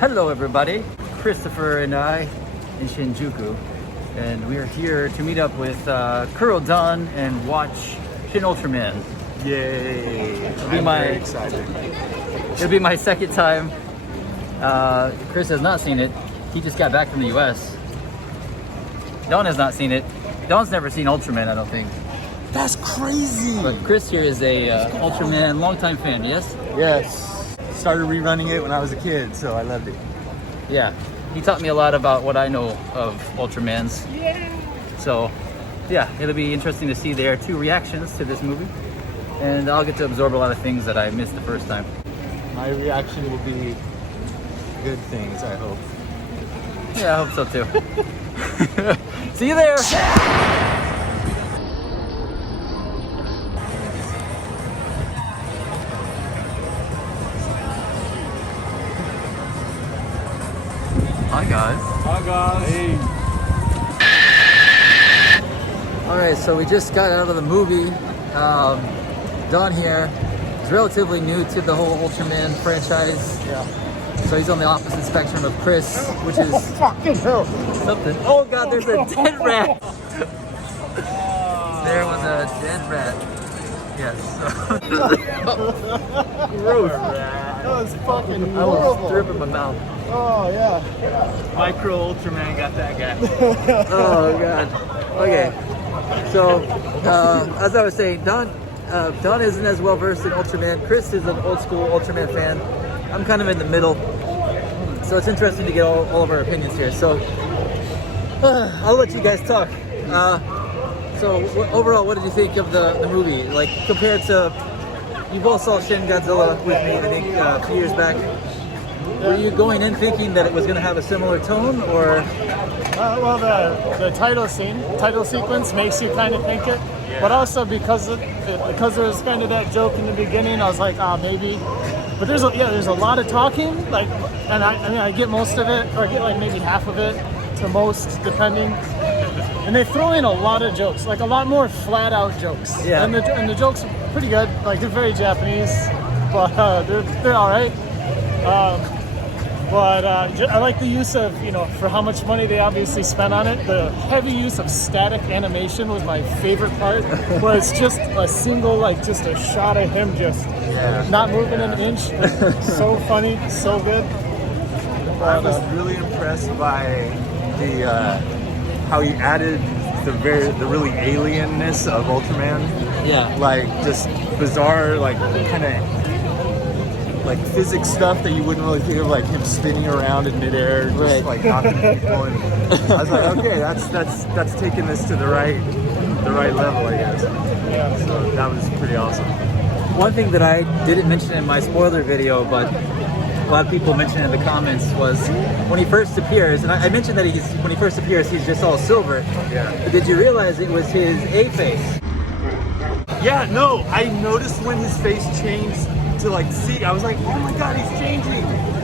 Hello everybody, Christopher and I in Shinjuku, and we are here to meet up with Kuro Don and watch Shin Ultraman. Yay! I'm very excited. It'll be my second time. Chris has not seen it. He just got back from the US. Don has not seen it. Don's never seen Ultraman, I don't think. That's crazy! But Chris here is a Ultraman longtime fan, yes? Yes. Started rerunning it when I was a kid, so I loved it. Yeah. He taught me a lot about what I know of Ultramans. Yeah! So, yeah, it'll be interesting to see their two reactions to this movie. And I'll get to absorb a lot of things that I missed the first time. My reaction will be good things, I hope. Yeah, I hope so too. See you there! Hi guys. Hi guys. Hey. Alright, so we just got out of the movie. Don here is relatively new to the whole Ultraman franchise. Yeah. So he's on the opposite spectrum of Chris, which is Fucking hell! something. Oh god, there's a dead rat! There was a dead rat. Yes. Gross. That was fucking I almost horrible. threw up in my mouth. Oh yeah. Micro Ultraman got that guy. Oh god. Okay. So, as I was saying, Don isn't as well versed in Ultraman. Chris is an old school Ultraman fan. I'm kind of in the middle. So it's interesting to get all of our opinions here. So, I'll let you guys talk. Overall, what did you think of the movie? Like, compared to, you both saw Shin Godzilla with me, I think, a few years back. Were you going in thinking that it was going to have a similar tone, or? Well, the title sequence makes you kind of think it, but also because there was kind of that joke in the beginning, I was like, maybe. But there's a lot of talking, like, and I get most of it, or I get like maybe half of it to most, depending. And they throw in a lot of jokes, like a lot more flat out jokes. Yeah. And the jokes are pretty good, like they're very Japanese, but they're all right. But I like the use of, for how much money they obviously spent on it. The heavy use of static animation was my favorite part, where it's just a single, just a shot of him just not moving an inch. So funny, so good. I was really impressed by the how he added the really alienness of Ultraman. Yeah. Like just bizarre, kind of like physics stuff that you wouldn't really think of, like him spinning around in midair, just like knocking people. And I was like, okay, that's taking this to the right level, I guess. Yeah. So that was pretty awesome. One thing that I didn't mention in my spoiler video, but a lot of people mentioned in the comments, was when he first appears, and I mentioned that when he first appears, he's just all silver. Yeah. But did you realize it was his A face? Yeah, no, I noticed when his face changed to see. I was like, oh my god, he's changing.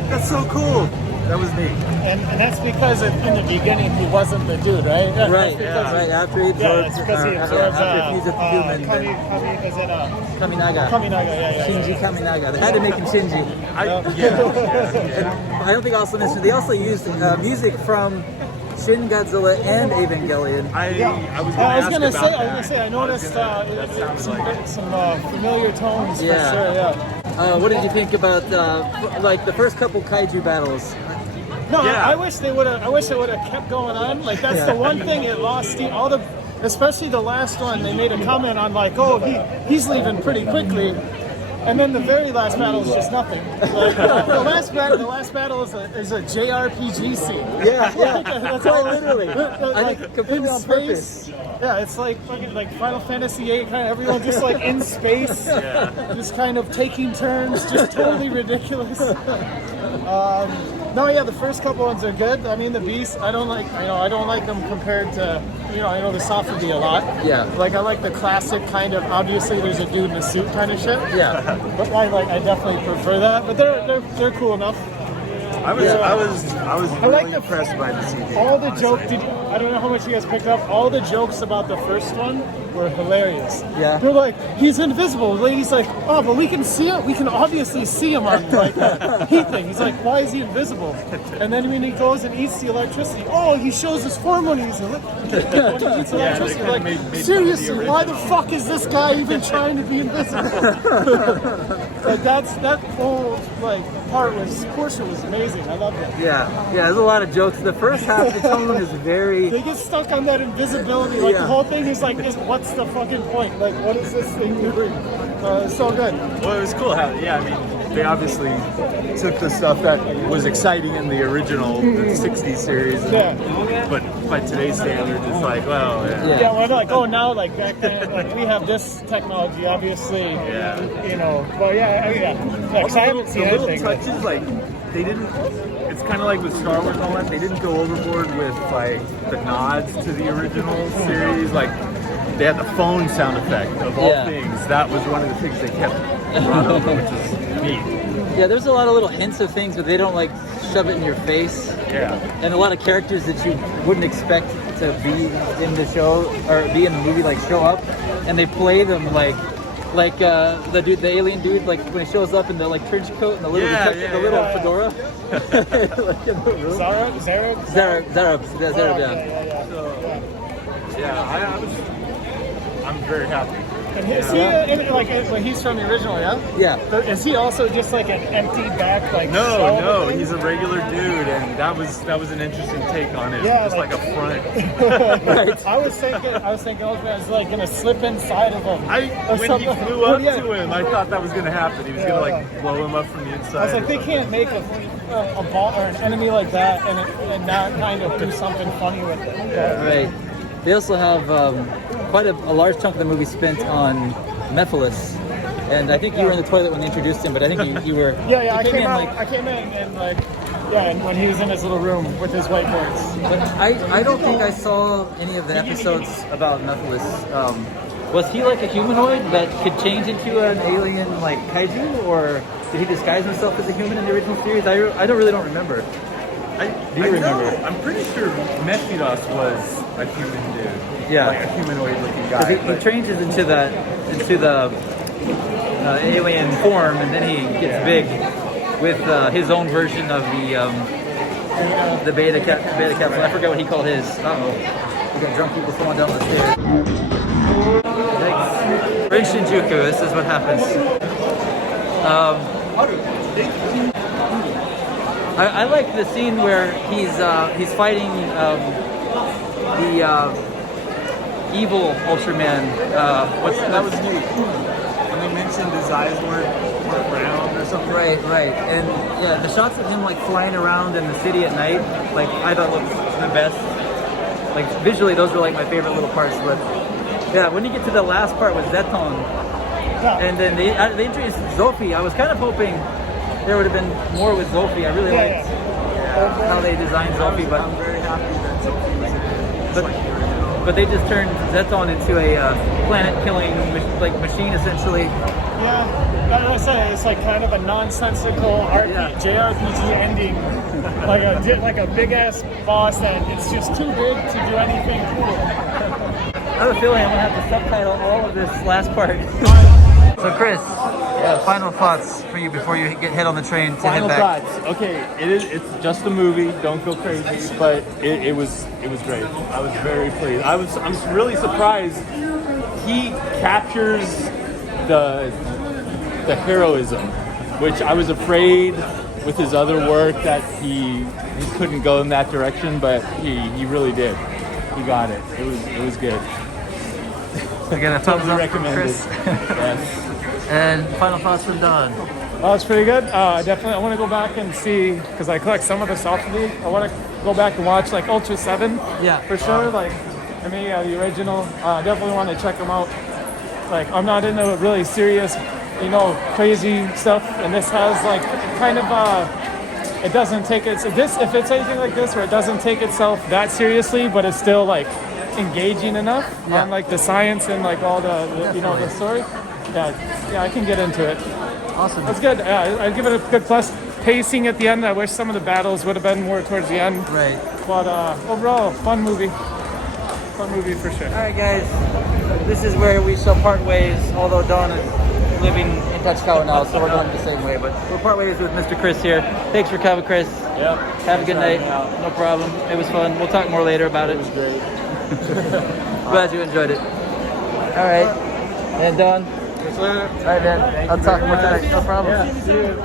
That's so cool. That was neat. And that's because in the beginning he wasn't the dude, right? Yeah, Right, right after he absorbed, it's because he absorbs after he fused with the human, Kaminaga. Kaminaga, yeah. Shinji Kaminaga. They had to make him Shinji. I don't think I also mentioned, they also used music from Shin Godzilla and Evangelion. I was gonna say, I noticed some familiar tones for sure, yeah. What did you think about the first couple kaiju battles? No, I wish they would have kept going on. Like that's the one thing it lost. Especially the last one, they made a comment on he's leaving pretty quickly, and then the very last battle is just nothing. Like, the last battle is a JRPG scene. Yeah, that's quite literally. Like completely in on space. Yeah, it's like Final Fantasy VIII, kind of everyone just in space, just kind of taking turns, just totally ridiculous. The first couple ones are good. I mean, the Beast, I don't like them compared to, I know the Sophody a lot. Yeah. Like, I like the classic kind of, obviously there's a dude in a suit kind of shit. Yeah. But I definitely prefer that. But they're cool enough. I was I really like the- impressed by the CG. All the honestly. jokes, I don't know how much you guys picked up. All the jokes about the first one were hilarious. Yeah. They're like, he's invisible. The lady's like, oh, but we can see him. We can obviously see him on like a heat thing. He's like, why is he invisible? And then when he goes and eats the electricity, oh, he shows his form when he's when he eats electricity. kinda Like, made fun of the seriously, why the original. fuck is this guy even trying to be invisible? Like that whole like part was, portion was amazing. I loved it. Yeah, there's a lot of jokes. The first half, the tone is very. They get stuck on that invisibility. Like Yeah. the whole thing is like, what's the fucking point? Like, what is this thing doing? It's so good. Well, it was cool how, I mean, they obviously took the stuff that was exciting in the original the 60s series, and, Yeah. but by today's standards, it's like, well, Yeah. Yeah, we're like, oh, now like back then, like we have this technology, obviously. Yeah. You know, but yeah. Like, 'cause I haven't seen the little anything. but- touches, like, they didn't, it's kind of like with Star Wars and all that, they didn't go overboard with, like, the nods to the original series, like, they had the phone sound effect of all Yeah. things. That was one of the things they kept brought over, which is neat. Yeah, there's a lot of little hints of things, but they don't like shove it in your face. Yeah. And a lot of characters that you wouldn't expect to be in the show or be in the movie like show up, and they play them like the dude, the alien dude, like when he shows up in the like trench coat and the little Yeah, detective, the little yeah. fedora, like in the room. Zarab? Zarab, yeah. Yeah, I'm very happy. And is he, like, he's from the original, yeah? Yeah. Is he also just like an empty back, like No, shell no, thing? he's a regular dude, and that was an interesting take on it. Yeah, Just like, like- a front. Right. I was thinking Ultraman was like gonna slip inside of him. When he something. flew up Yeah. to him, I thought that was gonna happen. He was gonna like blow him up from the inside. I was like, or they something. can't make a ball or an enemy like that and not kind of do something funny with it. Yeah. Right. They also have quite a large chunk of the movie spent on Mephiles. And I think you were in the toilet when they introduced him, but I think you were. Yeah, you I came in, out. like- I came in and like, yeah, and when he was in his little room with his whiteboards. But I don't think I saw any of the episodes about Mephiles. Was he like a humanoid that could change into an alien like kaiju, or did he disguise himself as a human in the original series? I really don't remember. Do you remember? I'm pretty sure Mephiles was a human dude. Yeah. Like a humanoid looking 'Cause guy. he but- changes into the alien form, and then he gets big with his own version of the beta capsule. I forgot what he called his. We got drunk people falling down the stairs. Yikes. We're in Shinjuku. This is what happens. I like the scene where he's fighting the evil Ultraman. that was neat. And they mentioned his eyes weren't round or something. Right. And yeah, the shots of him like flying around in the city at night, like I thought looked the best. Like visually, those were like my favorite little parts. But yeah, when you get to the last part with Zeton, and then they introduced Zophie, I was kind of hoping there would have been more with Zophie. I really liked how they designed Zophie, but I'm very happy that something was in it. It's But- like the original. but they just turned Zeton into a planet-killing machine essentially. Yeah, like I said, it's like kind of a nonsensical JRPG ending, like a big ass boss that it's just too big to do anything cool. I have a feeling I'm gonna have to subtitle all of this last part. So Chris, final thoughts for you before you hit on the train to Final head back. thoughts. Okay, it's just a movie. Don't go crazy, but it was great. I was very pleased. I'm really surprised. He captures the heroism, which I was afraid with his other work that he couldn't go in that direction, but he really did. He got it. It was good. Again, a thumbs Totally up from recommended. Chris. Yes. And final thoughts from Don. Well, it's pretty good. Definitely, I want to go back and see, because I collect some of the soft movie. I want to go back and watch like Ultra 7 Yeah. for sure. The original. Definitely want to check them out. Like, I'm not into really serious, crazy stuff, and this has like kind of it doesn't take if it's anything like this where it doesn't take itself that seriously, but it's still like engaging enough on like the science and like all the the story. Yeah, I can get into it. Awesome. That's good. Yeah, I'd give it a good plus. pacing at the end. I wish some of the battles would have been more towards the end. Right. But overall, fun movie. Fun movie for sure. All right, guys. This is where we shall part ways. Although Don is living in Tachikawa now, so we're going the same way. But we'll part ways with Mr. Chris here. Thanks for coming, Chris. Yep. Have a good night. No problem. It was fun. We'll talk more later about it. It was great. Glad you enjoyed it. All right. And Don. All right, man. I'll talk more tonight. No problem. Yeah, see you.